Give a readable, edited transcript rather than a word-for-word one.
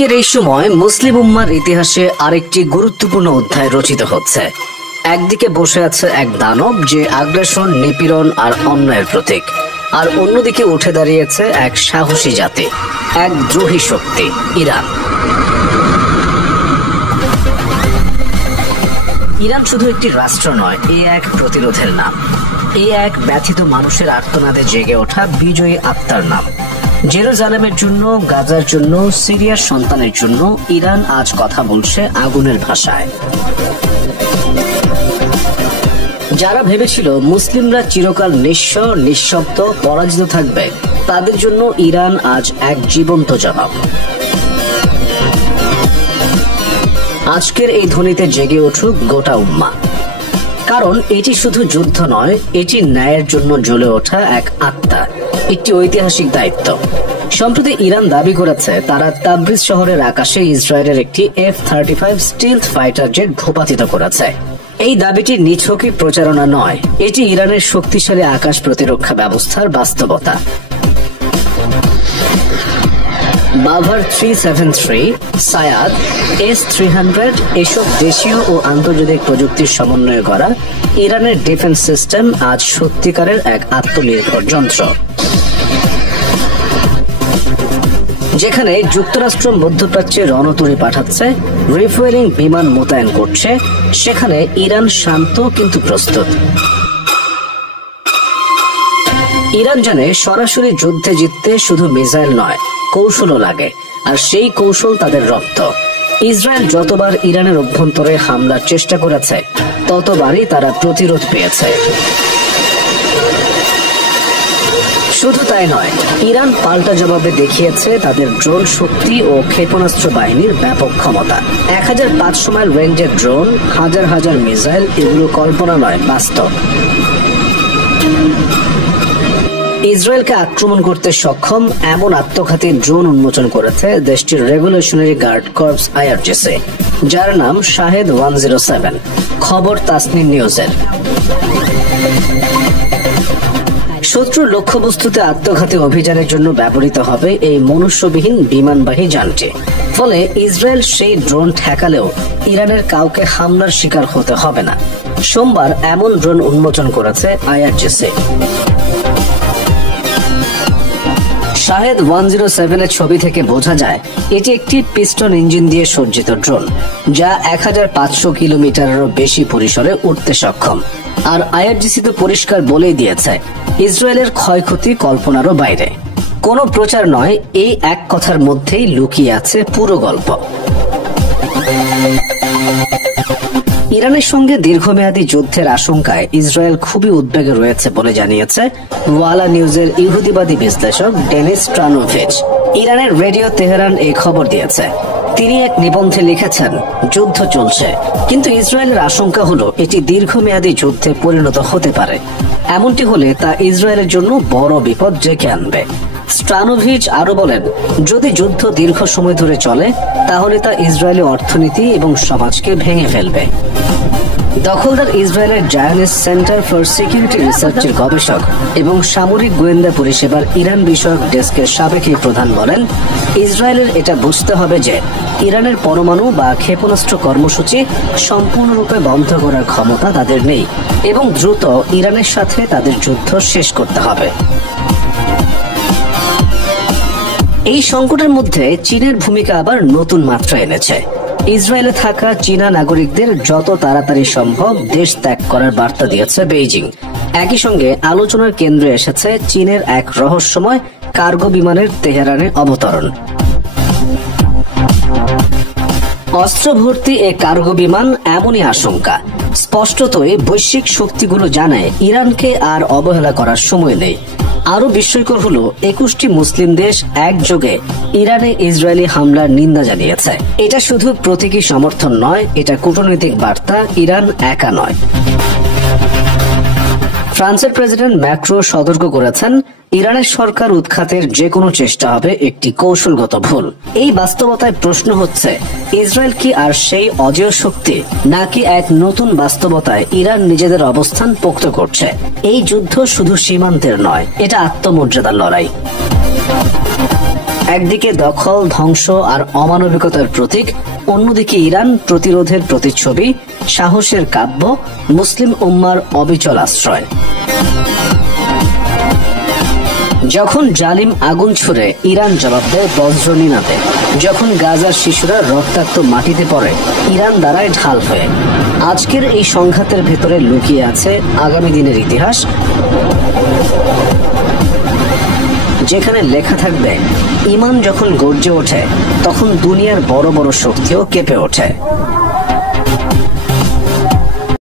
আজকের এই সময় মুসলিম উম্মার ইতিহাসে আরেকটি গুরুত্বপূর্ণ অধ্যায় রচিত হচ্ছে। একদিকে বসে আছে এক দানব যে আগ্রাসন, নিপীড়ন আর অন্যায়ের প্রতীক, আর অন্যদিকে উঠে দাঁড়িয়েছে এক সাহসী জাতি, এক দ্রোহী শক্তি, ইরান। ইরান শুধু একটি রাষ্ট্র নয়, এ এক প্রতিরোধের নাম, এ এক ব্যথিত মানুষের আর্তনাদে জেগে ওঠা বিজয়ী আত্মার নাম। জেরুজালেমের জন্য, গাজার জন্য, সিরিয়ার সন্তানের জন্য ইরান আজ কথা বলছে আগুনের ভাষায়। যারা ভেবেছিল মুসলিমরা চিরকাল নিঃস্ব, নিঃশব্দ, পরাজিত থাকবে, তাদের জন্য ইরান আজ এক জীবন্ত জবাব। আজকের এই ধ্বনিতে জেগে উঠুক গোটা উম্মাহ, কারণ এটি শুধু যুদ্ধ নয়, এটি ন্যায়ের জন্য জ্বলে ওঠা এক আত্মা, একটি ঐতিহাসিক দায়িত্ব। সম্প্রতি ইরান দাবি করেছে তারা তাবরিজ শহরের আকাশে ইসরায়েলের একটি F-35 স্টিলথ ফাইটার জেট ভূপাতিত করেছে। এই দাবিটি নিছকই প্রচারণা নয়, এটি ইরানের শক্তিশালী আকাশ প্রতিরক্ষা ব্যবস্থার বাস্তবতা। বাভার 373, সায়াদ, S-300 এসব দেশীয় ও আন্তর্জাতিক প্রযুক্তির সমন্বয়ে করা ইরানের ডিফেন্স সিস্টেম আজ সত্যিকারের এক আত্মনির্ভর যন্ত্র। যেখানে যুক্তরাষ্ট্র মধ্যপ্রাচ্যে রণতরী পাঠাচ্ছে, রিফুয়েলিং বিমান মোতায়েন করছে, সেখানে ইরান শান্ত কিন্তু প্রস্তুত। ইরান জানে সরাসরি যুদ্ধে জিততে শুধু মিসাইল নয়, কৌশলও লাগে, আর সেই কৌশল তাদের রক্ত। ইসরায়েল যতবার ইরানের অভ্যন্তরে হামলার চেষ্টা করেছে, ততবারই তারা প্রতিরোধ পেয়েছে। শুধু তাই নয়, ইরান পাল্টা জবাবে দেখিয়েছে তাদের ড্রোন শক্তি ও ক্ষেপণাস্ত্র বাহিনীর ব্যাপক ক্ষমতা। 1500 মাইল রেঞ্জের ড্রোন, হাজার হাজার মিসাইল, এগুলো কল্পনা নয়, বাস্তব। ইসরায়েলকে আক্রমণ করতে সক্ষম এমন আত্মঘাতী ড্রোন উন্মোচন করেছে দেশটির রেভলিউশনারি গার্ড কর্পস IRGC, যার নাম শাহেদ 107। খবর তাসনিম নিউজের। শত্রুর লক্ষ্যবস্তুতে আত্মঘাতী অভিযানের জন্য ব্যবহৃত হবে এই মনুষ্যবিহীন বিমানবাহী যানটি। ফলে ইসরায়েল সেই ড্রোন ঠেকালেও ইরানের কাউকে হামলার শিকার হতে হবে না। সোমবার এমন ড্রোন উন্মোচন করেছে IRGC। শাহেদ 107 এর ছবি থেকে বোঝা যায় এটি একটি পিস্টন ইঞ্জিন দিয়ে সজ্জিত ড্রোন, যা 1500 কিলোমিটারেরও বেশি পরিসরে উঠতে সক্ষম। আর IRGC তো পরিষ্কার বলেই দিয়েছে, ইসরায়েলের ক্ষয়ক্ষতি কল্পনারও বাইরে। কোনো প্রচার নয়, এই এক কথার মধ্যেই লুকিয়ে আছে পুরো গল্প। ইরানের সঙ্গে দীর্ঘমেয়াদী যুদ্ধের আশঙ্কায় ইসরায়েল খুবই উদ্বেগে রয়েছে বলে জানিয়েছে ওয়ালা নিউজের ইহুদিবাদী বিশ্লেষক ডেনিস স্ট্রানোভিচ। ইরানের রেডিও তেহরান এই খবর দিয়েছে। তিনি এক নিবন্ধে লিখেছেন, যুদ্ধ চলছে, কিন্তু ইসরায়েলের আশঙ্কা হলো এটি দীর্ঘমেয়াদী যুদ্ধে পরিণত হতে পারে। এমনটি হলে তা ইসরায়েলের জন্য বড় বিপদ ডেকে আনবে। স্ট্রানোভিচ আরো বলেন, যদি যুদ্ধ দীর্ঘ সময় ধরে চলে, তাহলে তা ইসরায়েলি অর্থনীতি এবং সমাজকে ভেঙে ফেলবে। দখলদার ইসরায়েলের জায়নিস্ট সেন্টার ফর সিকিউরিটি রিসার্চের গবেষক এবং সামরিক গোয়েন্দা পরিষেবার ইরান বিষয়ক ডেস্কের সাবেক প্রধান বলেন, ইসরায়েলের এটা বুঝতে হবে যে ইরানের পরমাণু বা ক্ষেপণাস্ত্র কর্মসূচি সম্পূর্ণরূপে বন্ধ করার ক্ষমতা তাদের নেই এবং দ্রুত ইরানের সাথে তাদের যুদ্ধ শেষ করতে হবে। এই সংকটের মধ্যে চীনের ভূমিকা আবার নতুন মাত্রা এনেছে। ইসরায়েলে থাকা চীনা নাগরিকদের যত তাড়াতাড়ি সম্ভব দেশ ত্যাগ করার বার্তা দিয়েছে বেইজিং। একই সঙ্গে আলোচনার কেন্দ্রে এসেছে চীনের এক রহস্যময় কার্গো বিমানের তেহরানে অবতরণ। অস্ত্র ভর্তি এ কার্গো বিমান এমনই আশঙ্কা। স্পষ্টতই বৈশ্বিক শক্তিগুলো জানায় ইরানকে আর অবহেলা করার সময় নেই। আরো বিস্ময়কর হলো 21টি মুসলিম দেশ একযোগে ইরানে ইসরায়েলি হামলার নিন্দা জানিয়েছে। এটা শুধু প্রতীকী সমর্থন নয়, এটা কূটনৈতিক বার্তা, ইরান একা নয়। ফ্রান্সের প্রেসিডেন্ট ম্যাক্রো সতর্ক করেছেন, ইরানের সরকার উৎখাতের যে কোনো চেষ্টা হবে একটি কৌশলগত ভুল। এই বাস্তবতায় প্রশ্ন হচ্ছে, ইসরায়েল কি আর সেই অজেয় শক্তি, নাকি এক নতুন বাস্তবতায় ইরান নিজেদের অবস্থান পোক্ত করছে? এই যুদ্ধ শুধু সীমান্তের নয়, এটা আত্মমর্যাদার লড়াই। একদিকে দখল, ধ্বংস আর অমানবিকতার প্রতীক, অন্যদিকে ইরান প্রতিরোধের প্রতিচ্ছবি, সাহসের কাব্য, মুসলিম উম্মার অবিচল আশ্রয়। যখন জালিম আগুন ছুড়ে, ইরান জবাব দেয় বজ্রনীনাদে। যখন গাজার শিশুরা রক্তাক্ত মাটিতে পড়ে, ইরান দাঁড়ায় ঢাল হয়ে। আজকের এই সংঘাতের ভেতরে লুকিয়ে আছে আগামী দিনের ইতিহাস, যেখানে লেখা থাকবে, ঈমান যখন গর্জে ওঠে, তখন দুনিয়ার বড় বড় শক্তিও কেঁপে ওঠে।